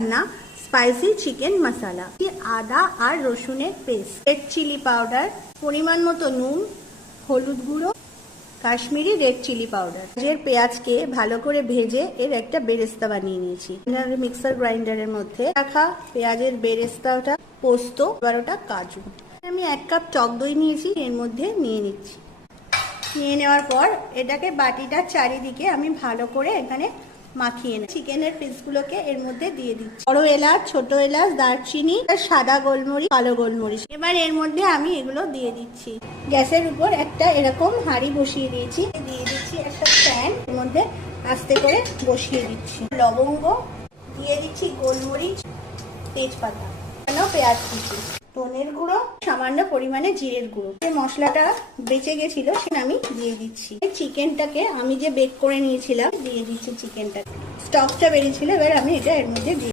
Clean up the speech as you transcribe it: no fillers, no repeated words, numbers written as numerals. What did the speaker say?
না spicy chicken মশলা, আদা আর রসুনের পেস্ট, রেড চিলি পাউডার, পরিমাণ মতো নুন, হলুদ গুঁড়ো, কাশ্মীরি রেড চিলি পাউডার। পেঁয়াজকে ভালো করে ভেজে এর একটা বেরেস্তা বানিয়ে নিয়েছি। মিক্সার গ্রাইন্ডারের মধ্যে রাখা পেঁয়াজের বেরেস্তাটা, পোস্ত, 12টা কাজু। আমি 1 কাপ টক দই নিয়েছি, এর মধ্যে নিয়ে নিচ্ছি। নিয়ে নেওয়ার পর এটাকে বাটিটার চারিদিকে আমি ভালো করে এখানে মাখিয়ে নেব। চিকেনের পিসগুলোকে এর মধ্যে দিয়ে দিচ্ছি। বড় এলাচ, ছোট এলাচ, দারচিনি, সাদা গোলমরিচ, কালো গোলমরিচ। এবার এর মধ্যে আমি এগুলো দিয়ে দিচ্ছি। গ্যাসের উপর একটা এরকম হাঁড়ি বসিয়ে দিয়েছি। দিয়ে দিচ্ছি একটা প্যান, এর মধ্যে আস্তে করে বসিয়ে দিচ্ছি। লবঙ্গ দিয়ে দিচ্ছি, গোলমরিচ, তেজপাতা, পেঁয়াজ কুচি, ধনের গুঁড়ো, সামান্য পরিমাণে জিরের গুঁড়ো। যে মশলাটা বেঁচে গেছিল সেটা আমি দিয়ে দিচ্ছি। চিকেনটাকে আমি যে বেক করে নিয়েছিলাম দিয়ে দিচ্ছি। চিকেনটা স্টকটা বেরিয়েছিল, এবার আমি এটা এর মধ্যে দিয়ে